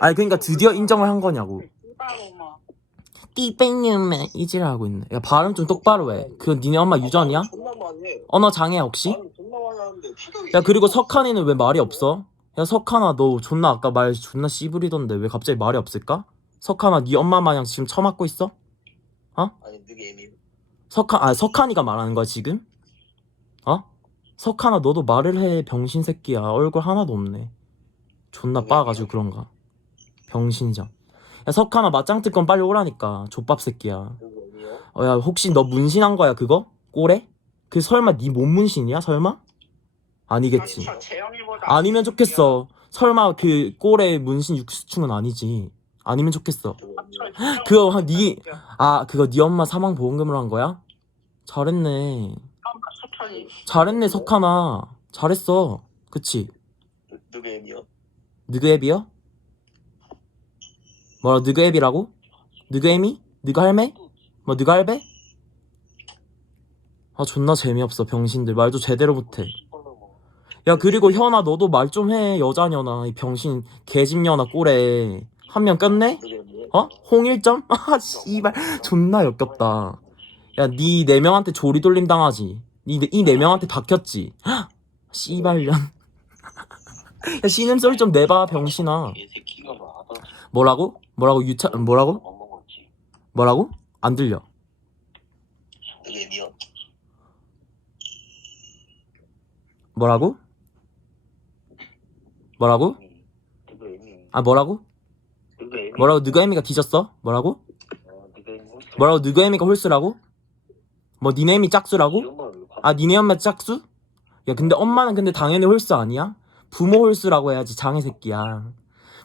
아니 그러니까 드디어 인정을 한 거냐고. 띠뺑님에 이지를 하고 있네 야 발음 좀 똑바로 해 그 니네 엄마 유전이야? 존나 많이 해. 언어 장애 혹시? 아니 존나 많이 하는데 타격이. 야 그리고 석한이는 왜 말이 없어? 야 석한아 너 존나 아까 말 존나 씨부리던데 왜 갑자기 말이 없을까? 석한아 네 엄마 마냥 지금 처맞고 있어? 아니 누게 애미. 석한 아 석한이가 말하는 거야 지금? 어? 석한아 너도 말을 해 병신 새끼야 얼굴 하나도 없네 존나 빠가지고 그런가 병신장 야 석한아 맞짱 뜰건 빨리 오라니까 족밥 새끼야? 어 야 혹시 너 문신한 거야 그거? 꼬레? 그 설마 네 몸 문신이야 설마? 아니겠지. 아니면 좋겠어 설마 그 꼬레 문신 육수충은 아니지 아니면 좋겠어? 그거 한 니- 아 그거 네 엄마 사망 보험금으로 한 거야? 잘했네. 잘했네 석하나 잘했어 그치 누- 누게 애미요? 느그 앱이요? 뭐라 느그 앱이라고? 느그 애미? 느그 할매? 뭐 느그 할배? 아 존나 재미없어 병신들 말도 제대로 못해 야 그리고 현아 너도 말 좀 해 여자녀나 이 병신 개집녀나 꼬래 한 명 꼈네? 어? 홍일점? 아 씨발 존나 역겹다 야 니 네 명한테 조리돌림 당하지 이 네 명한테 박혔지 헉, 씨발년 야 신음소리 좀 내봐 병신아. 뭐라고? 뭐라고 유차 뭐라고? 뭐라고? 안 들려? 뭐라고? 뭐라고? 아 뭐라고? 뭐라고 느그애미가 뒤졌어? 뭐라고? 뭐라고 느그애미가 홀수라고? 뭐 니네 애미 짝수라고? 아 니네 엄마 짝수? 야 근데 엄마는 근데 당연히 홀수 아니야? 부모 홀수라고 해야지 장애 새끼야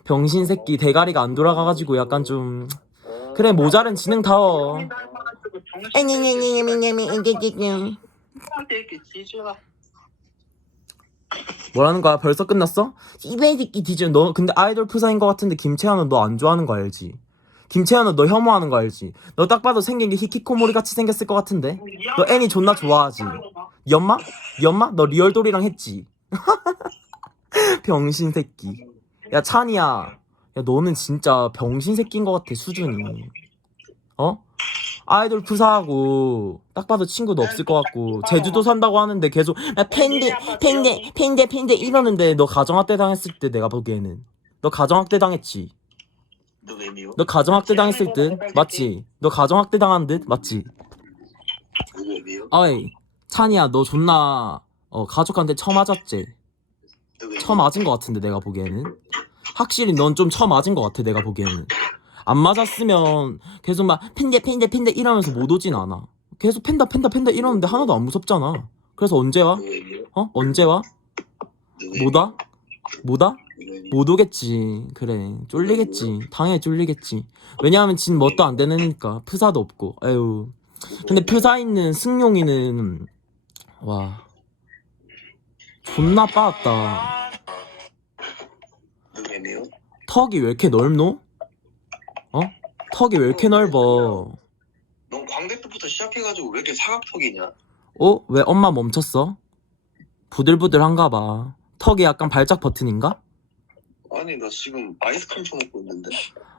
병신 새끼 대가리가 안 돌아가가지고 약간 좀 어, 그래 모자른 지능 타워. 뭐라는 거야 벌써 끝났어? 이베이 새끼 뒤져 너 근데 아이돌 프사인 거 같은데 김채연은 너 안 좋아하는 거 알지? 김채연은 너 혐오하는 거 알지? 너 딱 봐도 생긴 게 히키코모리 같이 생겼을 것 같은데 너 애니 존나 좋아하지? 이 엄마? 너 리얼돌이랑 했지? 병신 새끼. 야 찬이야. 야 너는 진짜 병신 새끼인 것 같아 수준이. 어? 아이돌 프사하고 딱 봐도 친구도 없을 것 같고 제주도 산다고 하는데 계속 야, 팬데 팬데 팬데 팬데 이러는데 너 가정학대 당했을 때 내가 보기에는 너 가정학대 당했지? 너 가정학대 당했을 듯 맞지? 너 가정학대 당한 듯 맞지? 어이 찬이야 너 존나 어 가족한테 처맞았지? 애미? 처맞은 것 같은데 내가 보기에는 확실히 넌 좀 처 맞은 것 같아 내가 보기에는 안 맞았으면 계속 막 팬데 팬데 팬데 이러면서 못 오진 않아 계속 팬다 팬다 팬다 이러는데 하나도 안 무섭잖아 그래서 언제 와? 어? 언제 와? 못 와? 못 와? 못 오겠지 그래 쫄리겠지 당연히 쫄리겠지 왜냐하면 진 뭣도 안 되는 애니까 프사도 없고 에휴 근데 프사 있는 승용이는 와 존나 빠았다? 턱이 왜 이렇게 넓노? 어? 턱이 왜 이렇게 넓어? 넌 광대 때부터 시작해가지고 왜 이렇게 사각턱이냐? 어? 왜 엄마 멈췄어? 부들부들한가 봐. 턱이 약간 발작 버튼인가? 아니 나 지금 아이스크림 처먹고 있는데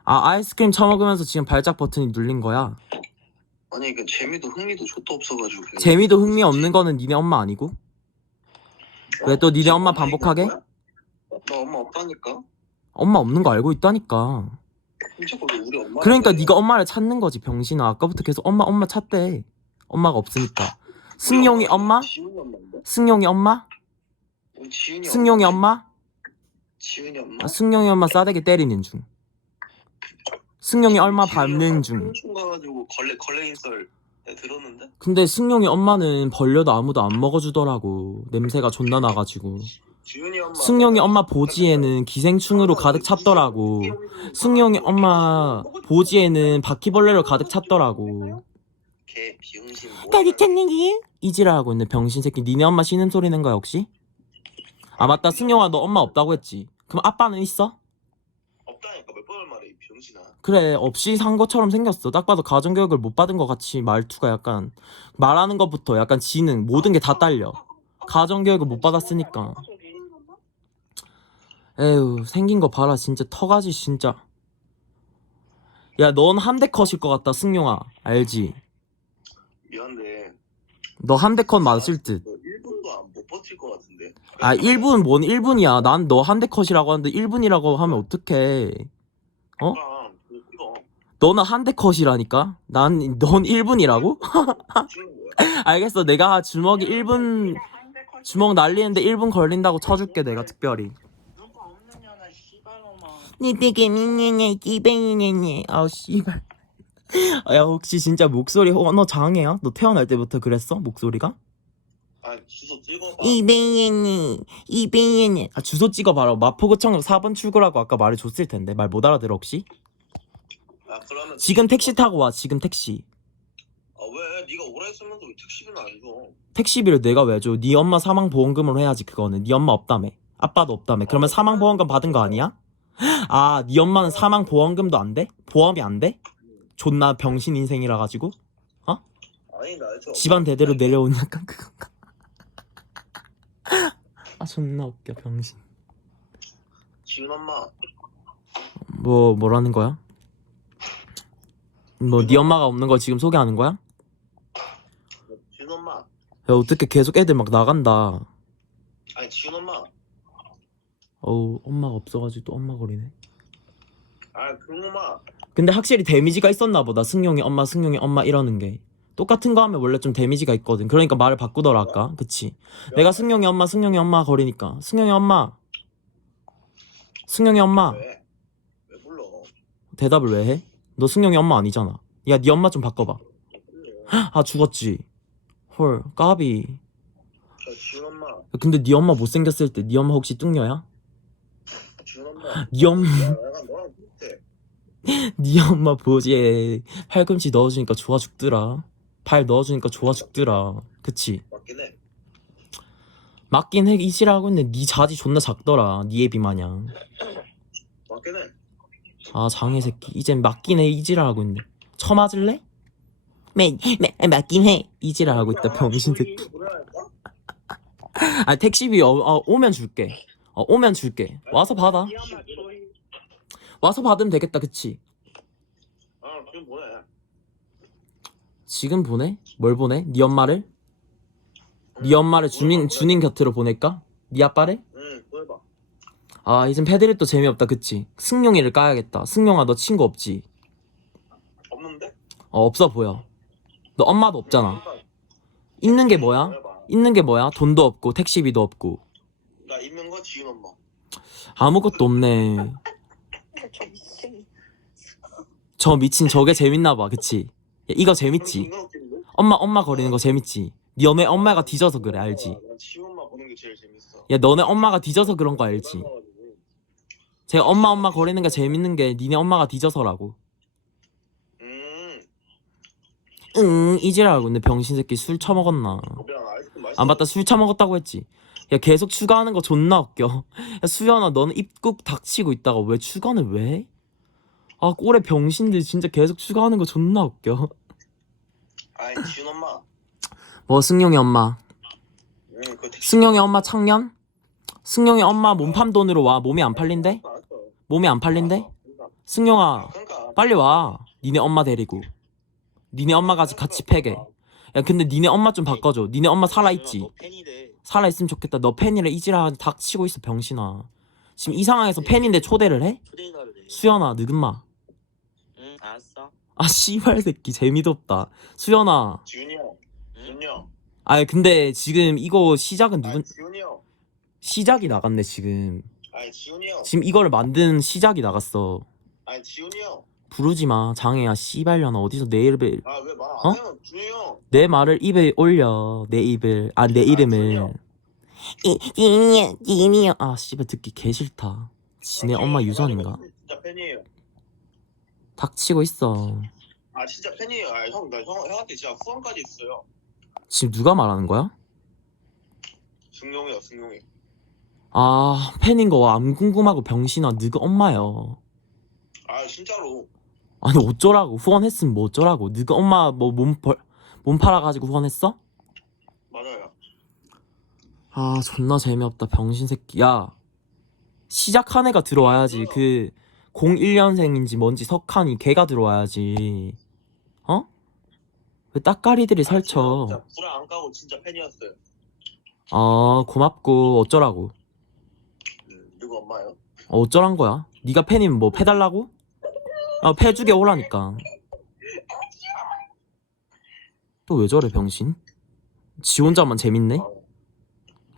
아, 아이스크림 처먹으면서 지금 발작 버튼이 눌린 거야. 아니 그 재미도 흥미도 좆도 없어가지고 재미도 흥미 없는 거는 니네 엄마 아니고? 왜 또 니네 엄마 반복하게? 나 엄마 없다니까? 엄마 없는 거 알고 있다니까. 우리 엄마 그러니까 네가 엄마를 찾는 거지, 병신아. 아까부터 계속 엄마, 엄마 찾대. 엄마가 없으니까. 승용이 엄마? 지훈이 엄마인데? 승용이 엄마? 우리 지훈이 승용이 엄마? 엄마? 지훈이 엄마? 아, 승용이 엄마 싸대기 때리는 중. 승용이 얼마 지훈이 엄마 중. 총 가가지고 걸레 걸레 인 썰 내가 들었는데? 근데 승용이 엄마는 벌려도 아무도 안 먹어주더라고. 냄새가 존나 나가지고. 지훈이 엄마 승용이 엄마 보지에는 기생충으로 가득 찼더라고. 승용이 엄마 보지에는 바퀴벌레로 가득 찼더라고. 개 비응신 뭐 찾는 게? 이지랄하고 있는 병신 새끼. 니네 엄마 쉬는 소리 낸 거야 혹시? 아 맞다 승용아 너 엄마 없다고 했지. 그럼 아빠는 있어? 없다니까 병신아 그래 없이 산 것처럼 생겼어. 딱 봐도 가정교육을 못 받은 것 같이 말투가 약간 말하는 것부터 약간 지능 모든 게 다 딸려. 가정교육을 못 받았으니까. 에휴 생긴 거 봐라 진짜 터가지 진짜 야넌한대 컷일 것 같다 승용아 알지? 미안데 너한대컷 맞을 듯 너 1분도 안 못 버틸 것 같은데 아 1분 뭔 1분이야 난너한대 컷이라고 하는데 1분이라고 하면 어떡해 어? 이거 너는 한 대 컷이라니까 난 넌 1분이라고? 주는 거야 알겠어 내가 주먹이 1분 주먹 날리는데 1분 걸린다고 쳐줄게 내가 특별히 누가 없는 년아 씨발놈아. 니 되게 미니네 기뱅이네 아우 씨발 아, 야 혹시 진짜 목소리 언어 장애야? 너 태어날 때부터 그랬어? 목소리가? 아 주소 찍어봐 이뱅이네 이뱅이네 아 주소 찍어봐라 마포구청 4번 출구라고 아까 말해줬을 텐데 말 못 알아들어 혹시? 아 그러면 지금 택시 타고 와 지금 택시 아 왜 네가 오라 했으면서 왜 택시비는 안 줘? 택시비를 내가 왜 줘? 네 엄마 사망 보험금으로 해야지 그거는 네 엄마 없다며 아빠도 없다며 그러면 사망 보험금 받은 거 아니야? 아 네 엄마는 사망 보험금도 안 돼? 보험이 안 돼? 존나 병신 인생이라 가지고 아니 나 저. 집안 대대로 내려온 약간 그건가 아 존나 웃겨 병신 지훈 엄마 뭐 뭐라는 거야? 뭐 네 엄마가 없는 걸 지금 소개하는 거야? 지훈 엄마. 야 어떻게 계속 애들 막 나간다. 아니 지훈 엄마. 어우 엄마가 없어가지고 또 엄마 거리네. 아 그놈아 근데 확실히 데미지가 있었나 보다. 승용이 엄마 승용이 엄마 이러는 게. 똑같은 거 하면 원래 좀 데미지가 있거든. 그러니까 말을 바꾸더라 아까. 그치? 내가 승용이 엄마 승용이 엄마 거리니까. 승용이 엄마. 승용이 엄마. 왜? 왜 불러? 대답을 왜 해? 너 승용이 엄마 아니잖아. 야 네 엄마 좀 바꿔봐. 왜 불러? 아 죽었지. 헐 까비. 저 지훈 엄마. 야, 근데 네 엄마 못생겼을 때 네 엄마 혹시 뚱녀야? 지훈 엄마. 네 엄마. 야 내가 너랑 비슷해. 네 엄마 보지에 팔꿈치 넣어주니까 좋아 죽더라. 발 넣어주니까 좋아 죽더라. 그치? 맞긴 해. 맞긴 해. 이지라고 했는데 네 자지 존나 작더라. 네 애비 마냥. 맞긴 해 아 장애 새끼 이젠 맞긴 해 이지라고 했는데 쳐맞을래? 매, 매, 맞긴 해 이지라고 있다 병신 새끼 아 택시비 어, 어, 오면 줄게 어, 오면 줄게 와서 받아. 와서 받으면 되겠다 그치 아 지금 보내 지금 보내? 뭘 보내? 네 엄마를? 네 엄마를 주민 주님 곁으로 보낼까? 네 아빠를? 아 이젠 패드립 도 재미없다 그치? 승용이를 까야겠다 승용아 너 친구 없지? 없는데? 어 없어 보여 너 엄마도 없잖아 있는 게 뭐야? 있는 게 뭐야? 돈도 없고 택시비도 없고 나 있는 거 지훈 엄마 아무것도 없네 저 미친. 저 미친 저게 재밌나 봐 그치? 야, 이거 재밌지? 존나 웃긴데? 엄마 엄마 거리는 거 재밌지? 네 너네 엄마가 뒤져서 그래 알지? 아, 난 지훈 엄마 보는 게 제일 재밌어 야 너네 엄마가 뒤져서 그런 거 알지? 제가 엄마 엄마 거리는 게 재밌는 게 니네 엄마가 뒤져서라고. 음. 응 이지라고 근데 병신 새끼 술 처먹었나. 아이스크림 맛있어. 아 맞다. 술 처먹었다고 했지. 야 계속 추가하는 거 존나 웃겨. 야 수연아 너는 입국 닥치고 있다가 왜 추가는 왜? 해? 아 꼴에 병신들 진짜 계속 추가하는 거 존나 웃겨. 아이 지훈 엄마. 뭐 승용이 엄마? 응그 택시 승용이 엄마 창년? 승용이 엄마 몸판 돈으로 와. 몸이 안 팔린대? 알았어. 몸이 안 팔린대? 승용아 빨리 와. 니네 엄마 데리고. 니네 엄마가 같이 패게. 야 근데 니네 엄마 좀 바꿔줘. 니네 엄마 살아있지? 살아있으면 좋겠다. 너 팬이라 이지라 닥치고 있어 병신아. 지금 이 상황에서 팬인데 초대를 해? 수연아 느금마. 응 알았어 아 씨발 새끼. 재미도 없다. 수연아. 지훈이 형 지훈이 형아 근데 지금 이거 시작은 누군 형. 시작이 나갔네 지금 아니 지훈이 형. 지금 이거를 만든 시작이 나갔어. 아니 지훈이 형. 부르지 마. 장애야 씨발년아. 어디서 내 입을 아왜말 어? 안 해요? 준이 형. 내 말을 입에 올려. 내 입을. 아내 준이요. 이름을 이니야 이니야 아 씨발 듣기 개 싫다. 지네 엄마 유선인가? 진짜 팬이에요. 닥치고 있어. 아 진짜 팬이에요. 아 형 나 형, 형한테 진짜 후원까지 있어요. 지금 누가 말하는 거야? 승용이요 승용이 아 팬인 거 안 궁금하고 병신아 너가 엄마요? 아 진짜로. 아니 어쩌라고? 후원했으면 뭐 어쩌라고? 너가 엄마 뭐몸몸 팔아가지고 후원했어? 맞아요. 아 존나 재미없다 병신 새끼. 야 시작한 애가 들어와야지. 그 01년생인지 뭔지 석한이 걔가 들어와야지. 어? 왜 딱가리들이 설쳐? 진짜 불안 안 까고 진짜 팬이었어요. 아 고맙고 어쩌라고? 어, 어쩌란 거야? 네가 팬이면 뭐 패달라고? 아 패주게 오라니까. 또 왜 저래 병신? 지 혼자만 재밌네?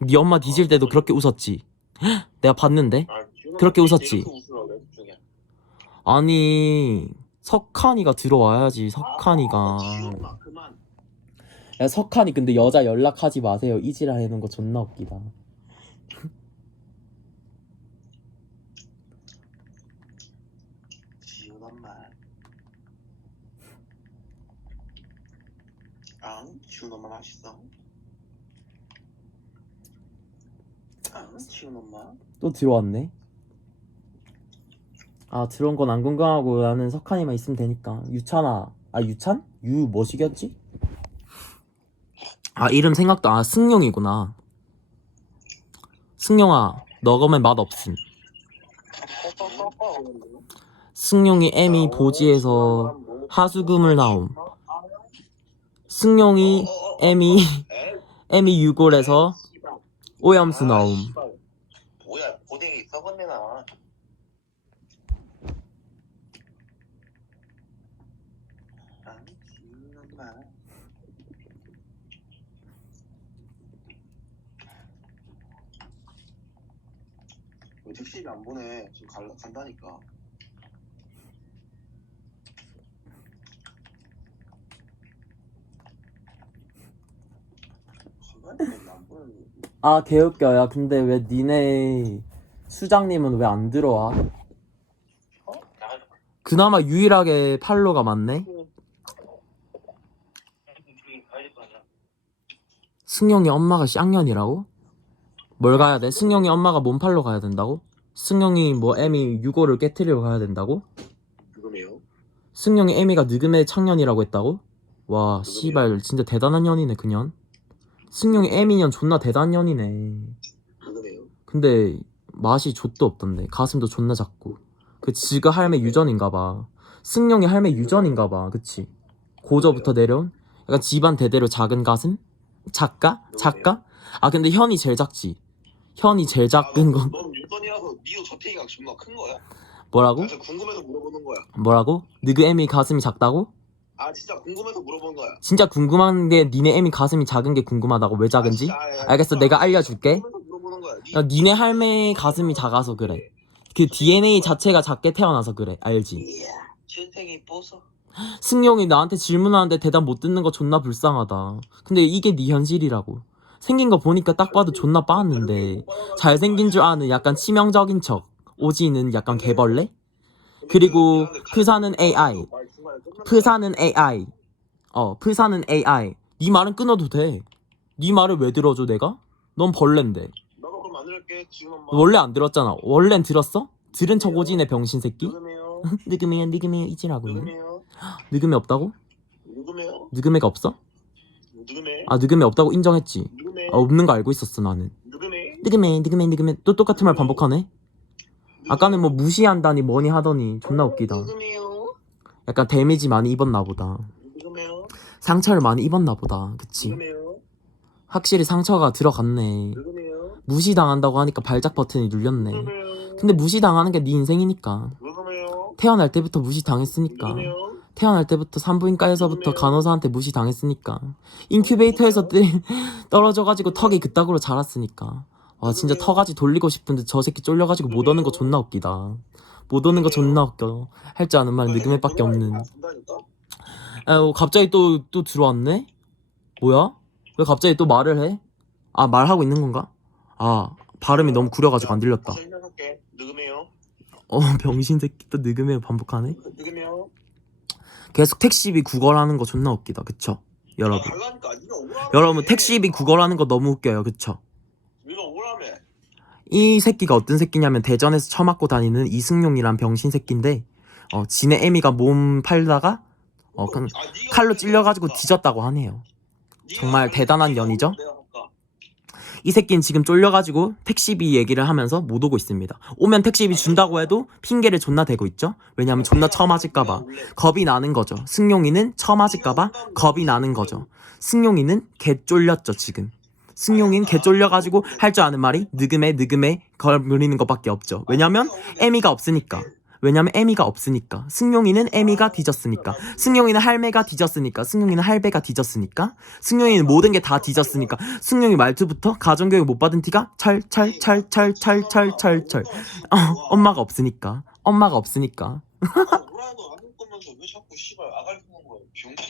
네 엄마 뒤질 때도 그렇게 웃었지. 헉, 내가 봤는데? 아, 지훈아 그렇게 왜 웃었지? 이렇게. 아니 석한이가 들어와야지 석한이가. 아, 지훈아 그만. 야 석한이 근데 여자 연락하지 마세요. 이지라 해놓은 거 존나 웃기다 지훈 엄마. 아, 지훈 엄마 맛있어. 아, 지훈 엄마. 또 들어왔네 아 들어온 건안 건강하고 나는 석한이만 있으면 되니까 유찬아 아 유찬? 유 뭐시겼지? 아 이름 생각도 아 승용이구나 승용아 너 거면 맛 없음 승용이 애미 보지에서 하수금을 나옴 승용이 애미 애미 유골에서 오염수 나옴 뭐야, 고댕이 썩었네 나. 택시비 안 보내? 지금 갈, 간다니까. 간다니까 안 보내. 아 개웃겨 야 근데 왜 니네 수장님은 왜 안 들어와? 그나마 유일하게 팔로가 많네 승용이 엄마가 쌍년이라고? 뭘 가야 돼? 승용이 엄마가 몸팔로 가야 된다고? 승용이 뭐 애미 유고를 깨트리러 가야 된다고? 그거네요. 승용이 애미가 느금의 창년이라고 했다고? 와 씨발 진짜 대단한 년이네 그년 승용이 애미년 존나 대단한 년이네 그거네요. 근데 맛이 좆도 없던데 가슴도 존나 작고 그 지가 할매 유전인가 봐 승용이 할매 유전인가 봐 그치 고저부터 내려온 약간 집안 대대로 작은 가슴? 작가? 작가? 아 근데 현이 제일 작지 현이 제일 작은 건 넌 유선이라서 니도 저태기가 존나 큰 거야. 뭐라고? 그래서 궁금해서 물어보는 거야. 뭐라고? 느그 애미 가슴이 작다고? 아 진짜 궁금해서 물어본 거야. 진짜 궁금한 게 니네 애미 가슴이 작은 게 궁금하다고 왜 작은지? 아, 진짜, 아, 아, 알겠어 진짜 내가 알려줄게 궁금해서 물어보는 거야. 니- 야, 니네 할매 가슴이 작아서 그래 그 DNA 자체가 작게 태어나서 그래 알지? 저태기 보소. 승용이 나한테 질문하는데 대답 못 듣는 거 존나 불쌍하다. 근데 이게 네 현실이라고. 생긴 거 보니까 딱 봐도 존나 빠았는데 잘생긴 줄 아는 약간 치명적인 척. 오지는 약간 개벌레? 그리고 프사는 AI. 프사는 AI. 어, 프사는 AI. 네 말은 끊어도 돼. 네 말을 왜 들어줘 내가? 넌 벌레인데. 너가 그럼 안 들을게 지금. 원래 안 들었잖아. 원래는 들었어? 들은 척 오지네 병신 새끼. 누구메요? 느금이야 느금이 이지라고. 누구메요? 느금이 없다고? 누구메요? 느금이가 없어? 누구메? 아 느금이 없다고 인정했지. 누구메? 아, 없는 거 알고 있었어 나는. 누구메? 느그메 느그메 느그메 또 똑같은 말 반복하네. 아까는 뭐 무시한다니 뭐니 하더니 존나 웃기다. 누구메요? 약간 데미지 많이 입었나 보다. 누구메요? 상처를 많이 입었나 보다. 그치? 누구메요? 확실히 상처가 들어갔네. 누구메요? 무시당한다고 하니까 발작 버튼이 눌렸네. 누구메요? 근데 무시당하는 게 네 인생이니까. 누구메요? 태어날 때부터 무시당했으니까. 누구메요? 태어날 때부터 산부인과에서부터 간호사한테 무시당했으니까. 인큐베이터에서 뜨, 떨어져가지고 턱이 그따구로 자랐으니까. 와 진짜 턱까지 돌리고 싶은데 저 새끼 쫄려가지고 못 오는 거 존나 웃기다. 못 오는 거 존나 웃겨. 할 줄 아는 말 느그메밖에 없는. 아? 아, 어, 갑자기 또, 또 들어왔네? 뭐야? 왜 갑자기 또 말을 해? 아, 말하고 있는 건가? 아, 발음이 너무 구려가지고 안 들렸다. 설명할게. 누구메요? 어, 병신 새끼 또 느그메 반복하네? 누구메요? 계속 택시비 구걸하는 거 존나 웃기다. 그쵸? 여러분. 달라니까 오라며. 여러분, 택시비 구걸하는 거 너무 웃겨요. 그쵸? 이 새끼가 어떤 새끼냐면 대전에서 처맞고 다니는 이승용이란 병신 새끼인데, 어, 지네 애미가 몸 팔다가, 어, 아, 네가 칼로. 찔려가지고 뒤졌다고 하네요. 정말. 대단한 할까? 이 새끼는 지금 쫄려가지고 택시비 얘기를 하면서 못 오고 있습니다. 오면 택시비 준다고 해도 핑계를 존나 대고 있죠? 왜냐면 존나 처맞을까봐. 겁이 나는 거죠. 승용이는 처맞을까봐 겁이 나는 거죠. 승용이는 개 쫄렸죠, 지금. 승용이는 개 쫄려가지고 할 줄 아는 말이 느금에 느금에 걸리는 것밖에 없죠. 왜냐면 애미가 없으니까. 왜냐면 애미가 없으니까. 승용이는 애미가 뒤졌으니까. 승용이는 할매가 뒤졌으니까. 승용이는 할배가 뒤졌으니까. 승용이는 모든 게 다 뒤졌으니까. 승용이 말투부터 가정교육 못 받은 티가 철철철철철철철철. 어, 엄마가 없으니까. 엄마가 없으니까.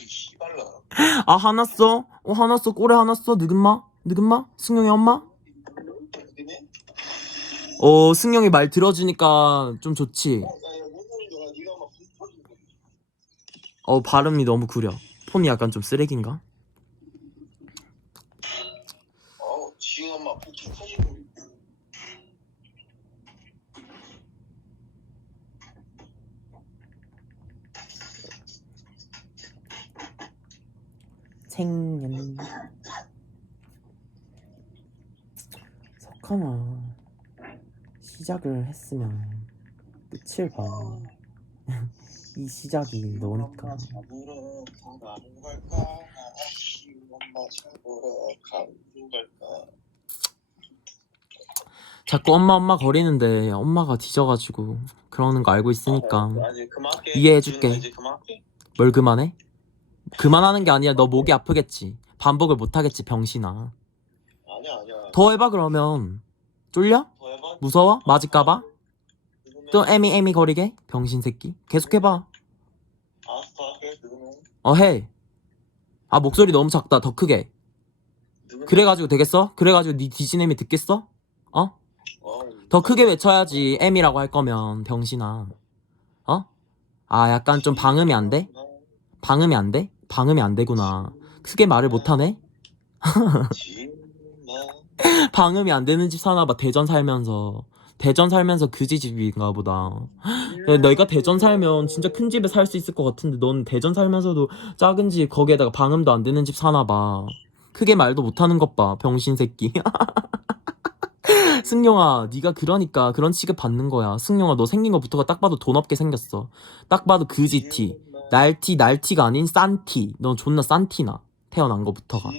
씨발라 아 화났어? 어 화났어? 꼬레 화났어? 느금마? 누군마? 승용이 엄마? 어 승용이 말 들어주니까 좀 좋지 어 발음이 너무 구려 폰이 약간 좀 쓰레기인가? 생년 석하나 시작을 했으면 끝을 봐. 이 시작이 너니까. 자꾸 엄마 엄마 거리는데 엄마가 뒤져가지고 그러는 거 알고 있으니까 이해해줄게. 뭘 그만해? 그만하는 게 아니라 너 목이 아프겠지. 반복을 못하겠지 병신아. 더 해봐 그러면. 쫄려? 더 해봐 무서워? 맞을까봐? 또 애미 애미 거리게? 병신 새끼. 계속 해봐. 알았어 할게 누구면 어 해. 아 목소리 너무 작다. 더 크게. 그래가지고 되겠어? 그래가지고 네 디지네미 듣겠어? 어? 어, 더 크게 외쳐야지 M이라고 할 거면 병신아 어? 아 약간 좀 방음이 안 돼? 방음이 안 돼? 방음이 안 되구나 크게 말을 못하네? 지마 방음이 안 되는 집 사나봐 대전 살면서. 대전 살면서 그지 집인가 보다. 야, 너희가 대전 살면 진짜 큰 집에 살 수 있을 것 같은데 넌 대전 살면서도 작은 집 거기에다가 방음도 안 되는 집 사나봐. 크게 말도 못하는 것 봐 병신 새끼. 승용아 네가 그러니까 그런 취급 받는 거야. 승용아 너 생긴 거부터가 딱 봐도 돈 없게 생겼어. 딱 봐도 그지 티. 날티 날티가 아닌 싼티. 넌 존나 싼티나 태어난 거부터가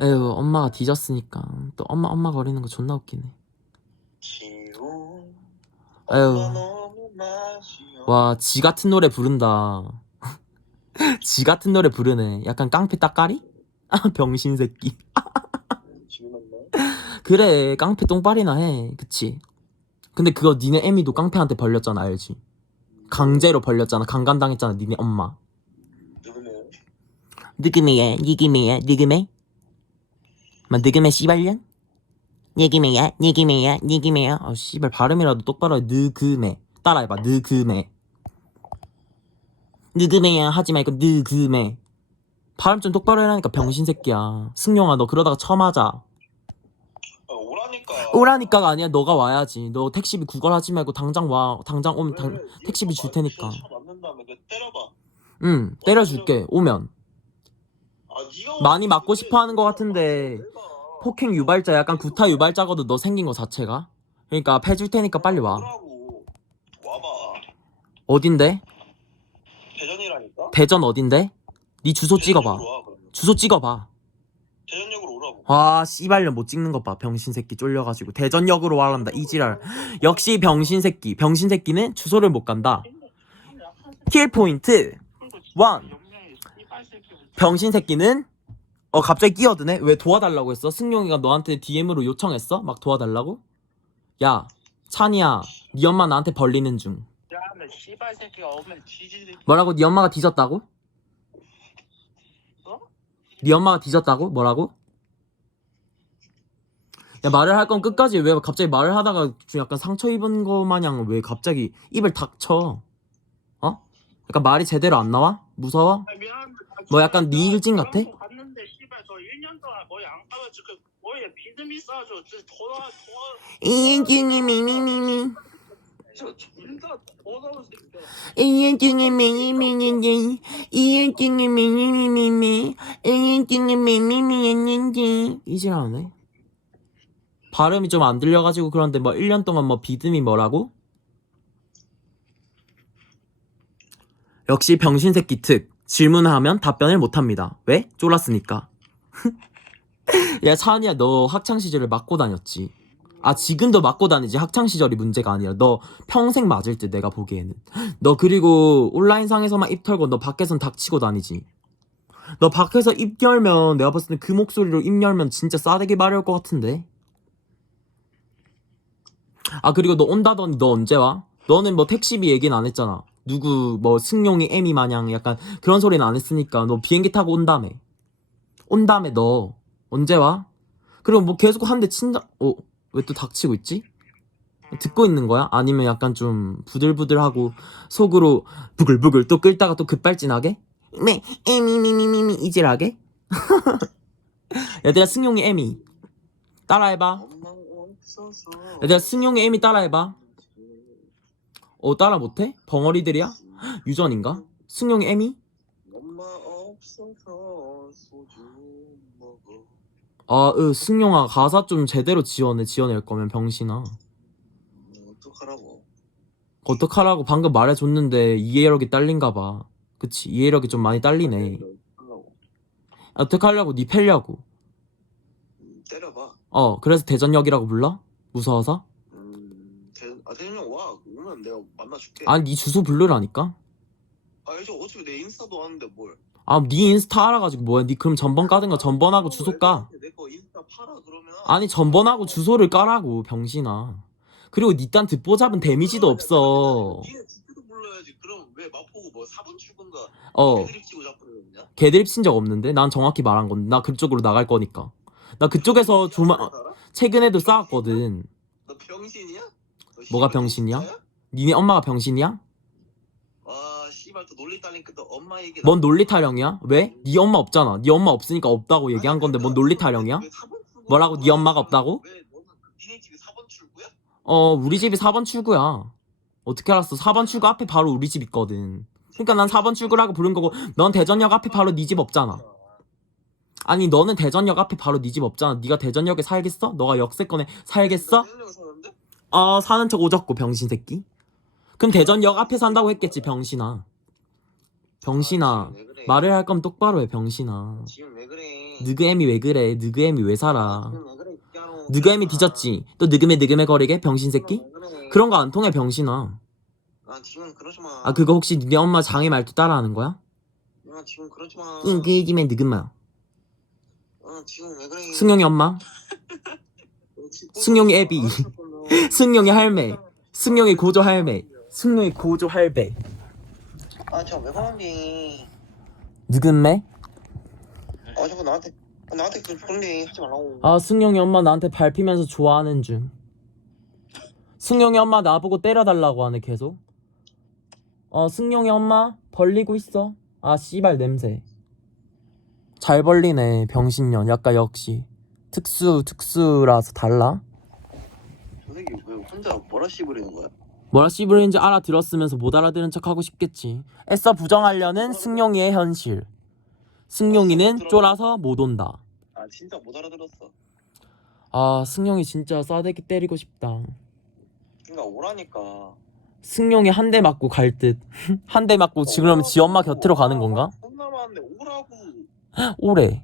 에휴 엄마가 뒤졌으니까. 또 엄마 엄마 거리는 거 존나 웃기네. 에휴. 와지 같은 노래 부른다. 지 같은 노래 부르네. 약간 깡패 따까리? 아 병신 새끼. 그래 깡패 똥빨이나 해. 그치? 근데 그거 니네 애미도 깡패한테 벌렸잖아 알지? 강제로 벌렸잖아. 강간당했잖아 니네 엄마. 느그메야 니기메야 느그메 뭐 느그메 씨발년? 니기메야 니기메야 니기메야. 어 씨발 발음이라도 똑바로 해. 느그메 따라해봐 느그메 느그메야 하지 말고 느그메 발음 좀 똑바로 해라니까 병신 새끼야. 승용아 너 그러다가 처맞아 오라니까. 오라니까가 아니야. 너가 와야지. 너 택시비 구걸하지 말고 당장 와. 당장 오면 당, 택시비 줄 테니까. 맞는 다음에 그 때려봐. 응 때려줄게. 오면. 아, 많이 맞고 싶어 하는 것 같은데 폭행 유발자 약간 구타 유발자거든 너 생긴 거 자체가? 그러니까 패줄 테니까 빨리 와. 와봐. 어딘데? 대전이라니까? 대전 어딘데? 네 주소 찍어봐. 대전역으로 와, 그러면. 주소 찍어봐. 대전역으로 오라고. 아 씨발년 못 찍는 것봐 병신 새끼 쫄려가지고. 대전역으로 와란다 이지랄. 역시 병신 새끼. 병신 새끼는 주소를 못 간다. 킬 포인트 원. 병신 새끼는 어 갑자기 끼어드네? 왜 도와달라고 했어? 승용이가 너한테 DM으로 요청했어? 막 도와달라고? 야 찬이야 네 엄마 나한테 벌리는 중. 야, 나 씨발 새끼가 오면 뒤지지. 뭐라고? 네 엄마가 뒤졌다고? 어? 네 엄마가 뒤졌다고? 뭐라고? 야 말을 할 건 끝까지 왜 갑자기 말을 하다가 좀 약간 상처 입은 거 마냥 왜 갑자기 입을 닥쳐? 어? 약간 말이 제대로 안 나와? 무서워? 아. 나 뭐 약간 니일진 같아? 1년 동안 거의 안 까가지고 오히려 믿음이 싸져. 더더더 이현준이 미미미미 존나 더러운 새끼야. 이현준이 미미미미 이현준이 미미미미 이현준이 미미미였는지 이질 안 해? 발음이 좀 안 들려가지고 그런데 뭐 1년 동안 뭐 비듬이 뭐라고? 역시 병신새끼 특 질문을 하면 답변을 못합니다. 왜? 쫄았으니까. 야 차은이야 너 학창 시절을 맞고 다녔지? 아 지금도 맞고 다니지? 학창 시절이 문제가 아니라 너 평생 맞을 때 내가 보기에는. 너 그리고 온라인상에서만 입 털고 너 밖에선 닥치고 다니지? 너 밖에서 입 열면 내가 봤을 때 그 목소리로 입 열면 진짜 싸대기 마려울 것 같은데? 아 그리고 너 온다더니 너 언제 와? 너는 뭐 택시비 얘기는 안 했잖아 누구 뭐 승용이 애미 마냥 약간 그런 소리는 안 했으니까 너 비행기 타고 온다며 온다며 너 언제 와? 그리고 뭐 계속 한 대 친다 어? 왜 또 닥치고 있지? 듣고 있는 거야? 아니면 약간 좀 부들부들하고 속으로 부글부글 또 끌다가 또 급발진하게? 네, 에미미미미미 이질하게? 얘들아 승용이 에미 따라해봐. 얘들아 승용이 에미 따라해봐 어 따라 못해? 벙어리들이야? 유전인가? 승용이 에미? 엄마 없어서 소주 먹어. 아, 으, 승용아 가사 좀 제대로 지어내 지어낼 거면 병신아 뭐 어떡하라고. 어떡하라고 방금 말해줬는데 이해력이 딸린가 봐 그치 이해력이 좀 많이 딸리네 하려고. 어떡하려고 니 패려고 음, 때려봐. 어 그래서 대전역이라고 불러? 무서워서? 오면 내가 만나줄게. 아니 니 주소 불러라니까 아 이제 어차피 내 인스타도 하는데 뭘. 아니 인스타 알아가지고 뭐야 니 그럼 전번 까든가 전번하고 주소 까 내거 인스타 팔아 그러면. 아니 전번하고 주소를 까라고 병신아 그리고 니딴 듣보 잡은 데미지도 없어 니네 주소도 불러야지. 그럼 왜 마포구 뭐 4번 출근가 어 치고? 개드립 친 적 없는데 난 정확히 말한 건데 나 그쪽으로 나갈 거니까 나 그쪽에서 조만 최근에도 싸웠거든 너 병신이야? 너 뭐가 병신이야? 진짜야? 니네 엄마가 병신이야? 와 씨발 또 놀리 따니까 또 엄마 얘기 뭔 논리 타령이야? 왜? 네 엄마 없잖아. 네 엄마 없으니까 없다고 얘기한 건데 뭔 논리 타령이야? 뭐라고? 네 엄마가 없다고? 왜 너는 니네 집이 4번 출구야? 어, 우리 집이 4번 출구야. 어떻게 알았어? 4번 출구 앞에 바로 우리 집 있거든. 그러니까 난 4번 출구라고 부른 거고 넌 대전역 앞에 바로 네 집 없잖아. 아니 너는 대전역 앞에 바로 네 집 없잖아. 네가 대전역에 살겠어? 너가 역세권에 살겠어? 아 사는 척 오졌고 병신 새끼. 그럼 대전역 앞에 산다고 했겠지 병신아. 병신아 아, 지금 왜 그래? 말을 할 거면 똑바로 해 병신아. 지금 왜 그래? 느그 애미 왜 그래? 느그 애미 왜 살아? 지금 왜 그래? 진짜로. 느그 애미 뒤졌지? 또 느그메 느그메 거리게 병신 새끼? 왜 그래? 그런 거 안 통해 병신아. 아 지금 그러지 마. 아 그거 혹시 네 엄마 장애 말투 따라하는 거야? 아 지금 그러지 마. 응 그이지메 느그마. 아 지금 왜 그래? 승용이 엄마, 승용이 애비. 승용이 할매, 승용이 고조 할매, 승용이 고조 할배. 아 저 왜 그러니? 느그메? 아 자꾸 나한테 아, 나한테 그 그런데 하지 말라고. 아 승용이 엄마 나한테 밟히면서 좋아하는 중. 승용이 엄마 나보고 때려달라고 하네 계속. 어 승용이 엄마 벌리고 있어. 아 씨발 냄새. 잘 벌리네 병신년. 약간 역시 특수 특수라서 달라. 저 새끼 왜 혼자 뭐라 씹으려는 거야? 뭐라 씨부인지 알아들었으면서 못 알아들은 척하고 싶겠지. 애써 부정하려는 승용이의 현실. 승용이는 쫄아서 못 온다. 아 진짜 못 알아들었어. 아 승용이 진짜 싸대기 때리고 싶다. 그러니까 오라니까. 승용이 한 대 맞고 갈 듯. 한 대 맞고 지금 그러면 지 엄마 곁으로 가는 건가? 혼나 많은데 오라고. 오래.